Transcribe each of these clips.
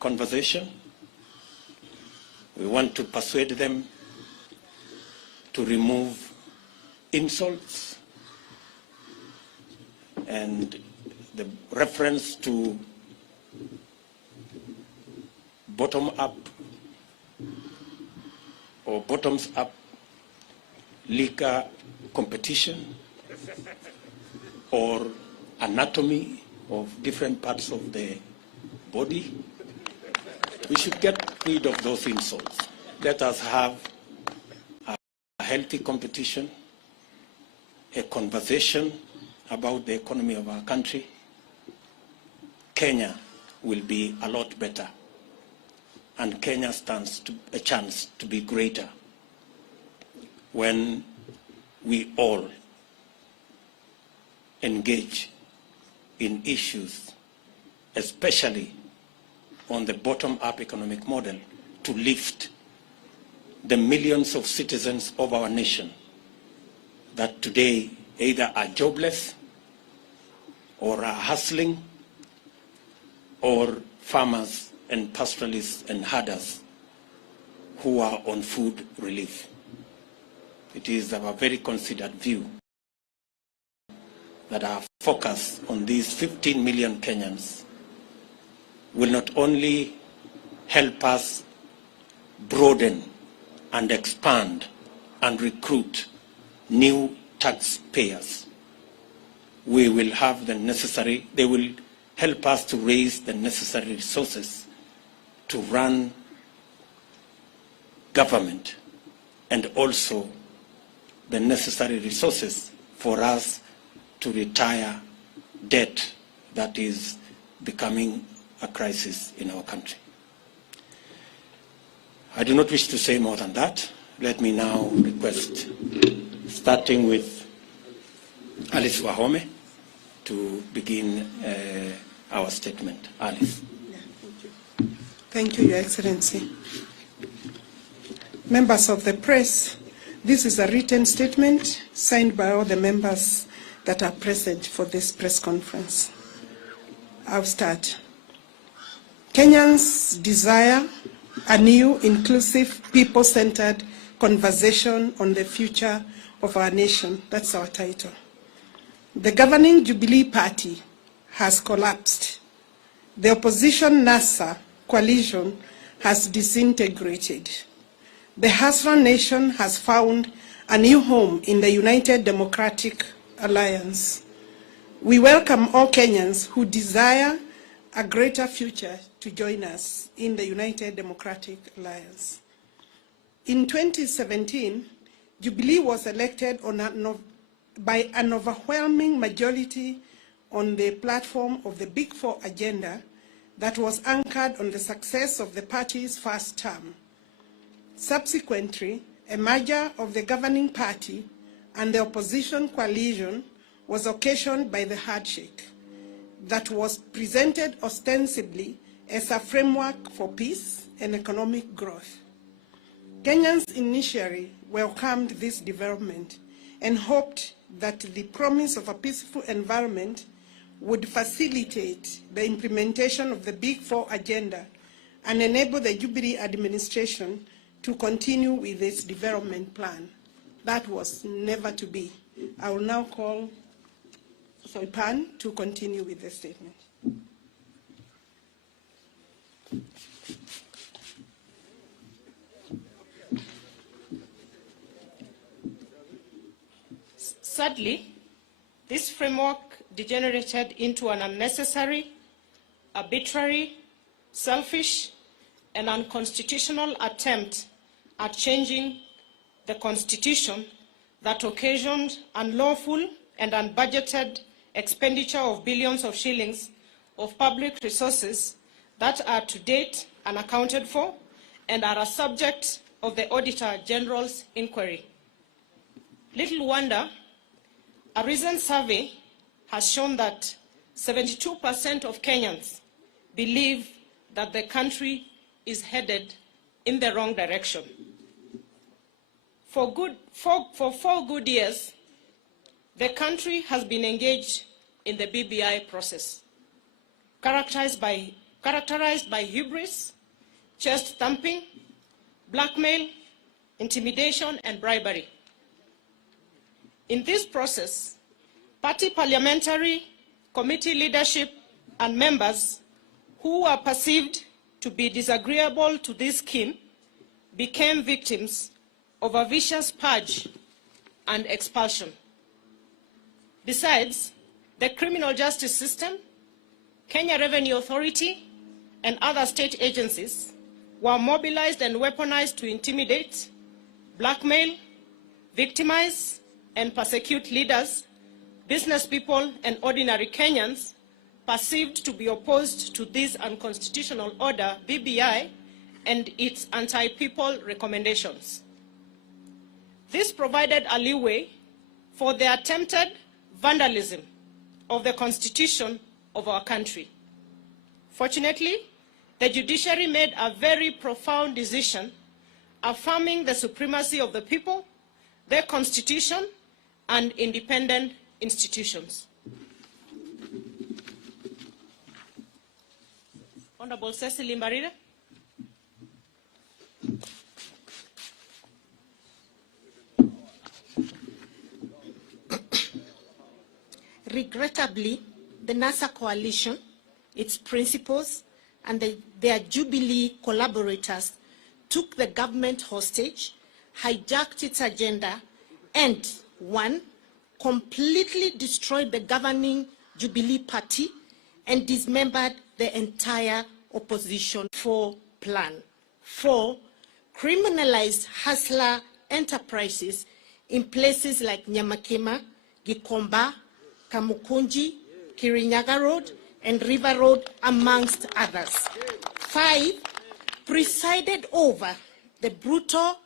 conversation. We want to persuade them to remove insults and the reference to bottom-up or bottoms-up liquor competition or anatomy of different parts of the body. We should get rid of those insults. Let us have a healthy competition, a conversation about the economy of our country. Kenya will be a lot better, and Kenya stands a chance to be greater when we all engage in issues, especially on the bottom-up economic model, to lift the millions of citizens of our nation that today either are jobless or are hustling, or farmers and pastoralists and herders who are on food relief. It is our very considered view that our focus on these 15 million Kenyans will not only help us broaden and expand and recruit new taxpayers. We will have the necessary, they will help us to raise the necessary resources to run government, and also the necessary resources for us to retire debt that is becoming a crisis in our country. I do not wish to say more than that. Let me now request, starting with Alice Wahome, to begin our statement. Alice. Thank you, Your Excellency. Members of the press, this is a written statement signed by all the members that are present for this press conference. I'll start. Kenyans desire a new, inclusive, people-centered conversation on the future of our nation. That's our title. The governing Jubilee Party has collapsed. The opposition NASA coalition has disintegrated. The Hasra nation has found a new home in the United Democratic Alliance. We welcome all Kenyans who desire a greater future to join us in the United Democratic Alliance. In 2017, Jubilee was elected by an overwhelming majority on the platform of the Big Four agenda that was anchored on the success of the party's first term. Subsequently, a merger of the governing party and the opposition coalition was occasioned by the handshake that was presented ostensibly as a framework for peace and economic growth. Kenyans initially welcomed this development and hoped that the promise of a peaceful environment would facilitate the implementation of the Big Four agenda and enable the Jubilee administration to continue with its development plan. That was never to be. I will now call Soipan to continue with the statement. Sadly, this framework degenerated into an unnecessary, arbitrary, selfish, and unconstitutional attempt at changing the Constitution that occasioned unlawful and unbudgeted expenditure of billions of shillings of public resources that are to date unaccounted for and are a subject of the Auditor General's inquiry. Little wonder, a recent survey has shown that 72% of Kenyans believe that the country is headed in the wrong direction. For 4 good years, the country has been engaged in the BBI process, characterized by characterized by hubris, chest thumping, blackmail, intimidation, and bribery. In this process, party parliamentary committee leadership and members who were perceived to be disagreeable to this scheme became victims of a vicious purge and expulsion. Besides, the criminal justice system, Kenya Revenue Authority, and other state agencies were mobilized and weaponized to intimidate, blackmail, victimize, and persecute leaders, business people, and ordinary Kenyans perceived to be opposed to this unconstitutional order, BBI, and its anti-people recommendations. This provided a leeway for the attempted vandalism of the constitution of our country. Fortunately, the judiciary made a very profound decision affirming the supremacy of the people, their constitution, and independent institutions. Honorable Cecily Mbarire. Regrettably, the NASA coalition, its principals, and their Jubilee collaborators took the government hostage, hijacked its agenda, and, one, completely destroyed the governing Jubilee party and dismembered the entire opposition plan. 4, criminalized hustler enterprises in places like Nyamakima, Gikomba, Kamukunji, Kirinyaga Road, and River Road, amongst others. 5, presided over the brutal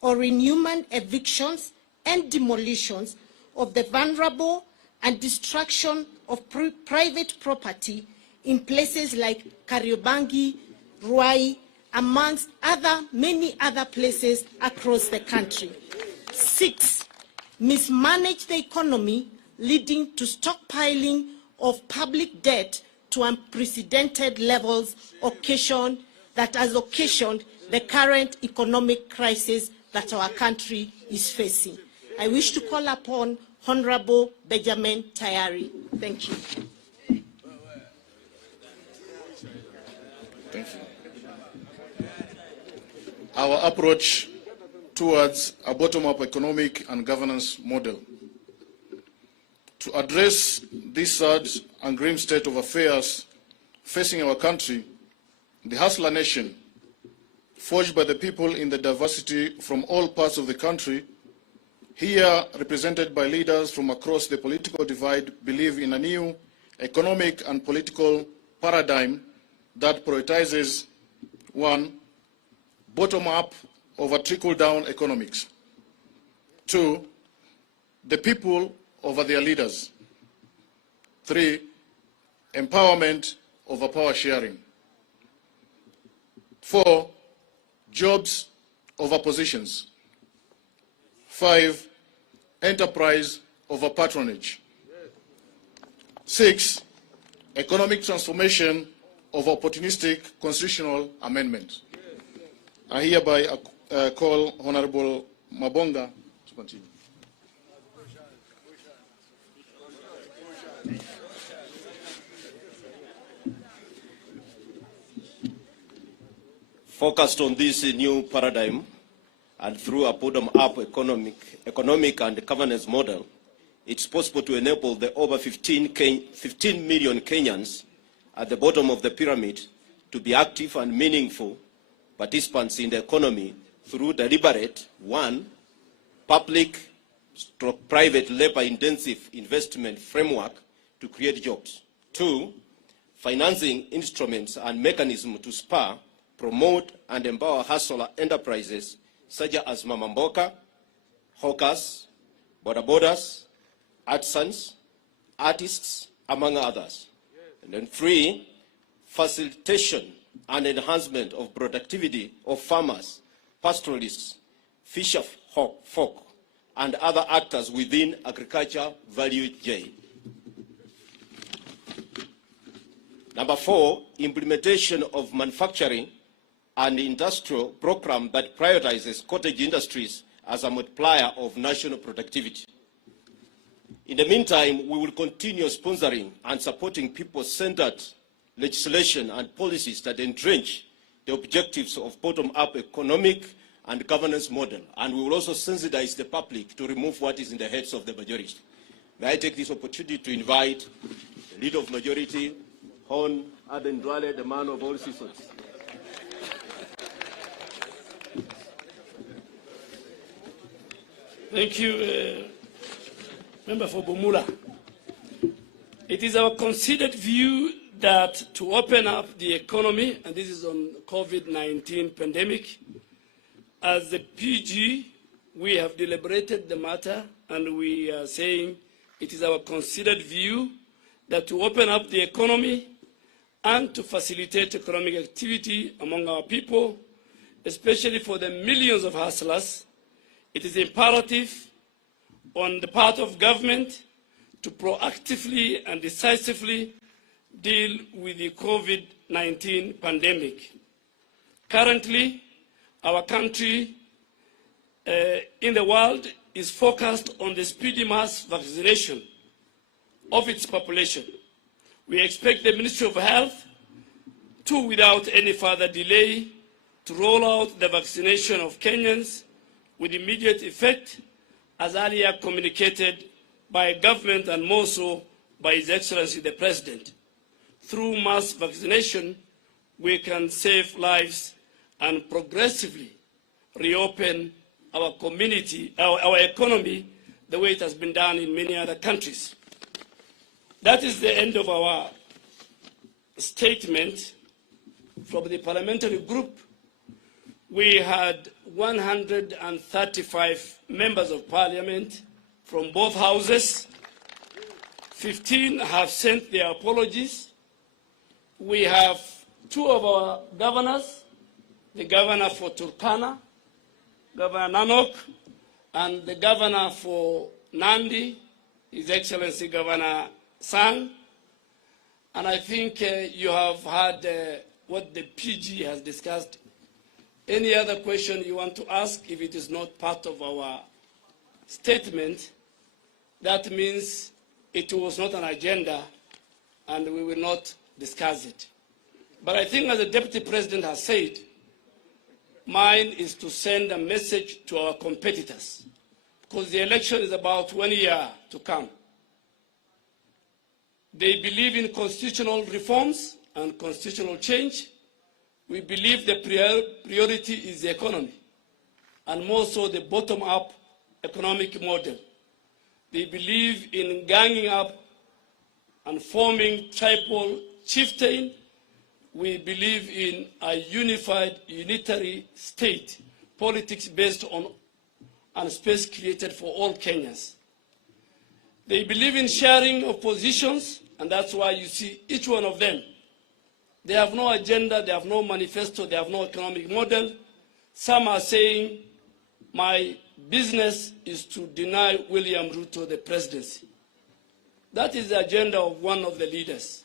or inhuman evictions and demolitions of the vulnerable and destruction of private property in places like Kariobangi, Ruai, amongst many other places across the country. 6, mismanaged the economy, leading to stockpiling of public debt to unprecedented levels that has occasioned the current economic crisis that our country is facing. I wish to call upon Honorable Benjamin Tayari. Thank you. Thank you. Our approach towards a bottom-up economic and governance model. To address this sad and grim state of affairs facing our country, the Hustler Nation, forged by the people in the diversity from all parts of the country, here represented by leaders from across the political divide, believe in a new economic and political paradigm that prioritizes, 1, bottom-up over trickle-down economics. 2, the people over their leaders. 3, empowerment over power sharing. 4, jobs over positions. 5, enterprise over patronage. 6, economic transformation over opportunistic constitutional amendment. I hereby call Honorable Mabonga to continue. Focused on this new paradigm and through a bottom-up economic and governance model, it's possible to enable the over 15 million Kenyans at the bottom of the pyramid to be active and meaningful participants in the economy through deliberate, 1, public/private labor-intensive investment framework to create jobs. 2, financing instruments and mechanisms to spur, promote, and empower hustler enterprises such as Mama Mboka, hawkers, bodabodas, artisans, artists, among others. And then 3, facilitation and enhancement of productivity of farmers, pastoralists, fisher folk, and other actors within agriculture value chain. Number 4, implementation of manufacturing and industrial program that prioritizes cottage industries as a multiplier of national productivity. In the meantime, we will continue sponsoring and supporting people-centered legislation and policies that entrench the objectives of bottom-up economic and governance model. And we will also sensitize the public to remove what is in the heads of the majority. May I take this opportunity to invite the leader of majority, Hon Aden Duale, the man of all seasons. Thank you, Member for Bumula. It is our considered view that to open up the economy, and this is on COVID-19 pandemic, as the PG, we have deliberated the matter, and we are saying it is our considered view that to open up the economy and to facilitate economic activity among our people, especially for the millions of hustlers, it is imperative on the part of government to proactively and decisively deal with the COVID-19 pandemic. Currently, our country in the world is focused on the speedy mass vaccination of its population. We expect the Ministry of Health to, without any further delay, to roll out the vaccination of Kenyans with immediate effect, as earlier communicated by government and more so by His Excellency the President. Through mass vaccination, we can save lives and progressively reopen our community, our economy, the way it has been done in many other countries. That is the end of our statement from the parliamentary group. We had 135 members of parliament from both houses. 15 have sent their apologies. We have 2 of our governors, the governor for Turkana, Governor Nanok, and the governor for Nandi, His Excellency Governor Sang. And I think you have heard what the PG has discussed. Any other question you want to ask, if it is not part of our statement, that means it was not an agenda and we will not discuss it. But I think, as the Deputy President has said, mine is to send a message to our competitors, because the election is about 1 year to come. They believe in constitutional reforms and constitutional change. We believe the priority is the economy, and more so the bottom-up economic model. They believe in ganging up and forming tribal chieftain. We believe in a unified, unitary state, politics based on and space created for all Kenyans. They believe in sharing of positions, and that's why you see each one of them. They have no agenda, they have no manifesto, they have no economic model. Some are saying, my business is to deny William Ruto the presidency. That is the agenda of one of the leaders.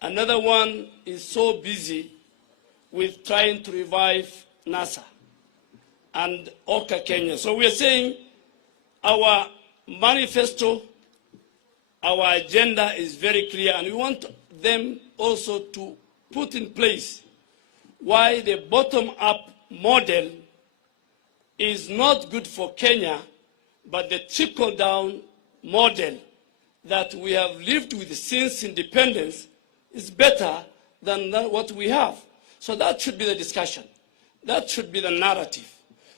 Another one is so busy with trying to revive NASA and Oka Kenya. So we are saying our manifesto, our agenda is very clear, and we want them also to put in place why the bottom-up model is not good for Kenya, but the trickle-down model that we have lived with since independence is better than what we have. So that should be the discussion. That should be the narrative.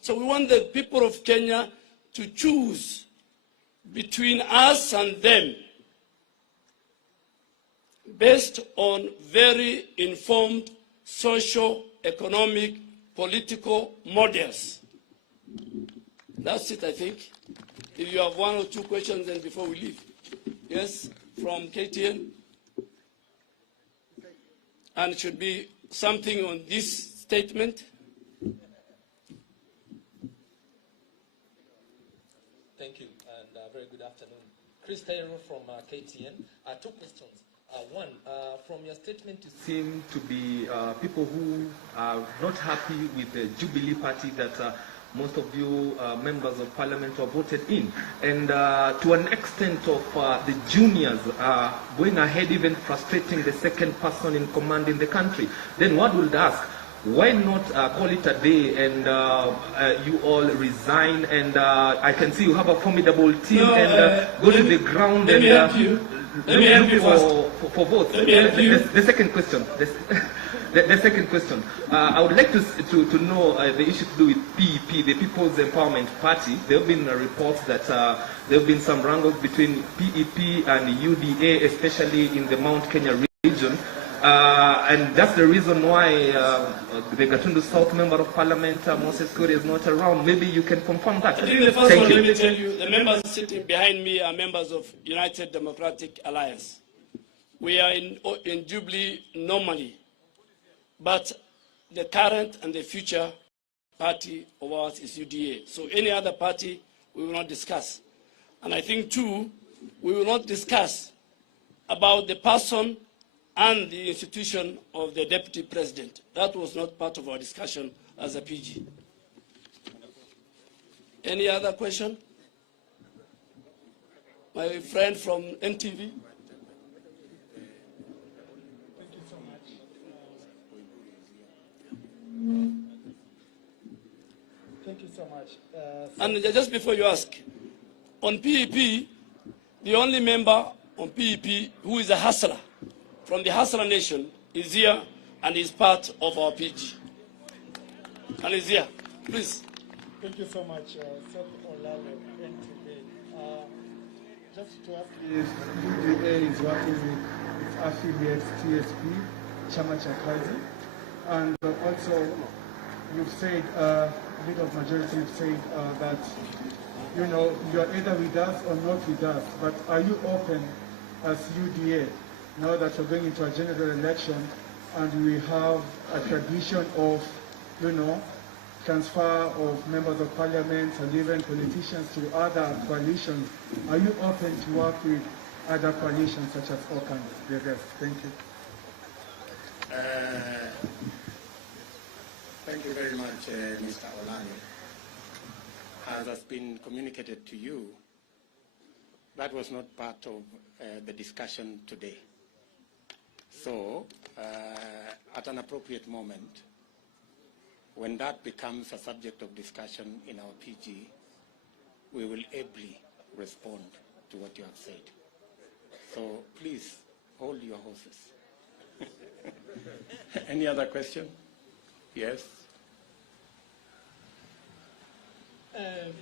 So we want the people of Kenya to choose between us and them based on very informed social, economic, political models. That's it, I think. If you have 1 or 2 questions, then before we leave. Yes, from KTN. And it should be something on this statement. Thank you, and very good afternoon. Chris Taylor from KTN. 2 questions. From your statement, you seem to be people who are not happy with the Jubilee Party that most of you members of parliament have voted in. And to an extent of the juniors going ahead, even frustrating the second person in command in the country. Then one would ask, why not call it a day and you all resign, and I can see you have a formidable team, and go to the ground and look for votes. The second question. The second question. I would like to know the issue to do with PEP, the People's Empowerment Party. There have been reports that there have been some wrangles between PEP and UDA, especially in the Mount Kenya region. And that's the reason why the Gatundu South Member of Parliament, Moses Kuri, is not around. Maybe you can confirm that. I think the first one, let me tell you, the members sitting behind me are members of United Democratic Alliance. We are in Jubilee normally, but the current and the future party of ours is UDA. So any other party, we will not discuss. And I think, too, we will not discuss about the person and the institution of the deputy president. That was not part of our discussion as a PG. Any other question? My friend from NTV. Thank you so much. Thank you so much. And just before you ask, on PEP, the only member on PEP who is a hustler from the Hustler Nation is here and is part of our PG. And is here. Please. Thank you so much, Seth Olale, NTV. Just to ask if UDA is working with its affiliate TSP, Chama cha Kazi, and also you've said, leader of majority, you've said that, you know, you're either with us or not with us, but are you open as UDA now that we're going into a general election and we have a tradition of, you know, transfer of members of parliament and even politicians to other coalitions? Are you open to work with other coalitions such as OCAN? Thank you. Thank you very much, Mr. Olani. As has been communicated to you, that was not part of the discussion today. So, at an appropriate moment, when that becomes a subject of discussion in our PG, we will ably respond to what you have said. So please, hold your horses. Any other question? Yes?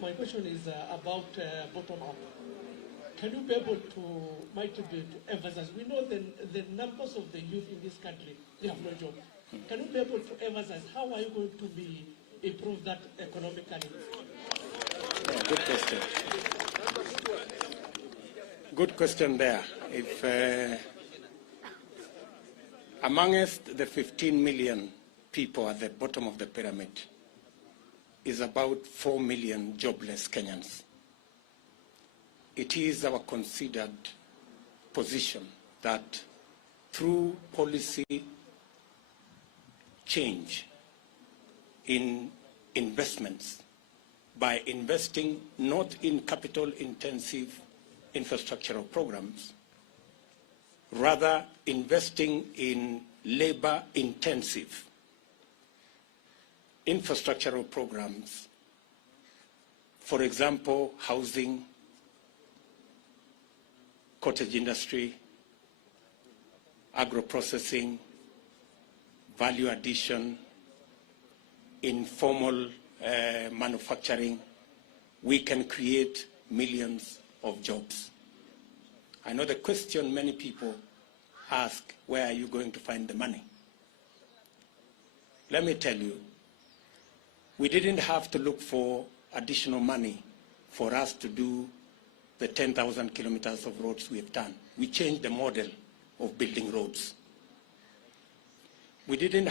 My question is about bottom-up. Can you be able to, emphasize? We know the numbers of the youth in this country, they have no job. Can you be able to emphasize how are you going to improve that economically? Yeah, good question. Good question there. If amongst the 15 million people at the bottom of the pyramid is about 4 million jobless Kenyans, it is our considered position that through policy change in investments, by investing not in capital-intensive infrastructural programs, rather investing in labor-intensive infrastructural programs, for example, housing, cottage industry, agro-processing, value addition, informal manufacturing, we can create millions of jobs. I know the question many people ask, where are you going to find the money? Let me tell you, we didn't have to look for additional money for us to do the 10,000 kilometers of roads we have done. We changed the model of building roads. We didn't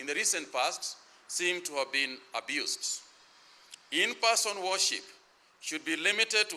in the recent past seem to have been abused. In-person worship should be limited to